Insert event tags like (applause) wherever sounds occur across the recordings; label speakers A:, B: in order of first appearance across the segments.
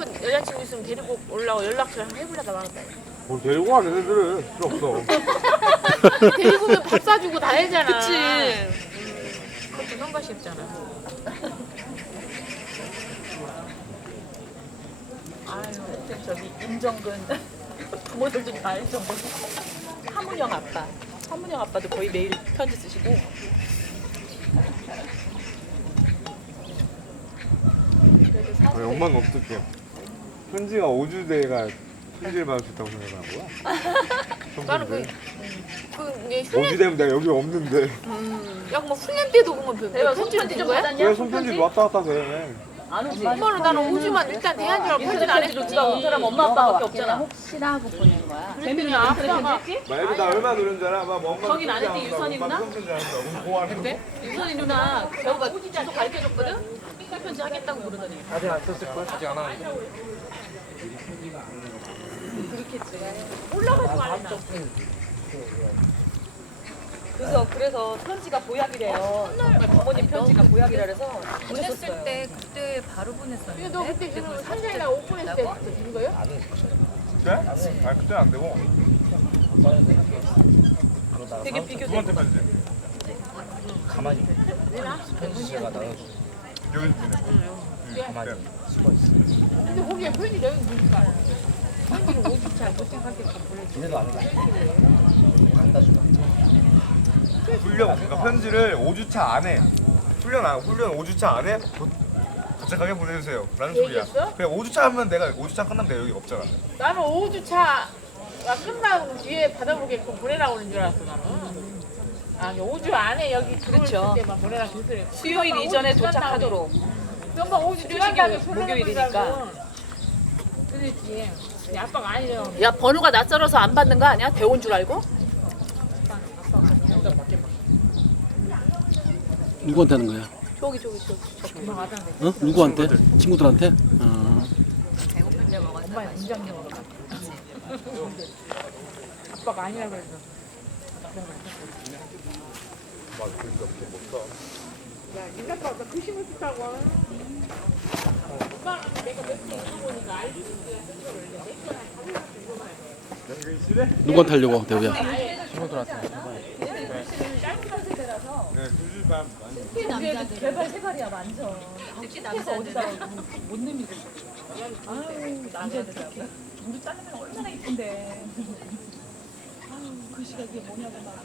A: 여자친구 있으면 데리고 올라오 연락처 한번 해보려다 말았다고
B: 뭘 데리고 가는 들은요 없어
A: 데리고 오면 (laughs) 밥주고다 (laughs) 해잖아
C: 그치
A: 그 그런 것잖아 아유 저기 임정근 부모들도 (laughs) 다 임정근 하문영 아빠 하문영 아빠도 거의 매일 편지 쓰시고
B: 오주대가 힌지를 받을 수 있다고 생각하고요. 나는 (laughs) <정본데. 웃음> 그, 그 네, 오즈데이입 여기 없는데.
A: 음. 야, 뭐, 풍년띠도 (laughs) 그런
C: 내가 손편지 좀 받았냐?
B: 손편지 뭐 왔다 갔 그러네.
A: 아니, 엄마로 나는 오지만 일단 대안이라고
C: 보는 사람이 지가온 사람 엄마 아빠밖 없잖아.
D: 혹시나 하고 보낸 거야.
A: 재밌는 나 그래
B: 재밌지? 말도 다 얼마 들은 줄 알아? 막
A: 엄마. 저기 나한테 유이 누나. 근데 이 누나 저거 가르쳐 줬거든. 설니
E: 아직 안 썼을 거야? 응.
A: 하지올아 그래서 그래서 편지가 보약이래요 어, 정말 어, 님 편지가 보약이라 서
D: 보냈을, 보냈을 네. 어요 근데, 근데,
A: 근데? 그때 근데 뭐, 그러면 상자 오픈했을 때준 거예요?
B: 그아 네? (laughs) 그때 안 되고 맞아. 그래. (laughs) 보니까 (laughs) 그 <편지를.
A: 웃음>
B: 훈련 그러니까 편지를 5주차 안에 훈련 하고, 훈련 5주차 안에 도착하게 보내주세요 라는 소리야 그주차면 내가 5주차 끝나면 여기 없잖아
A: 나는 5주차끝나 뒤에 받아보겠고 보내라고 는줄 알았어 나는 음. 아주 안에 여기 들 그렇죠. 그래.
C: 수요일 이전에 도착하도록
A: 엄마 옷 조심히 하면
C: 불륜이니까.
A: 그랬지. 아빠가 아니잖아.
C: 야 번호가 낯설어서 안 받는 거 아니야? 대원 네. 줄 알고? 아빠는,
F: 누구한테 하는 거야?
A: 저기 저기 저기, 저기. 저기.
F: 엄마가 어? 왔는데, 어? 누구한테? 친구들한테? 응. 아 엄마의 장 먹으러
A: 갔다 아빠 아니라 그래서 (laughs) 아빠가 그랬어 <그래서. 웃음> 그래. 그래. 야 니네 아빠그 신문 쓰다고
F: 누가 타려고 대우야? 친구
A: 남자들 개발 생활이야 완전 남자들 어디다 못 넘기고 아유 남자들 우리 짜증나 얼마나 이쁜데 아그 시각이 뭐냐고 막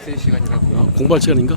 E: 준시간이라
F: 공부할 시간인가?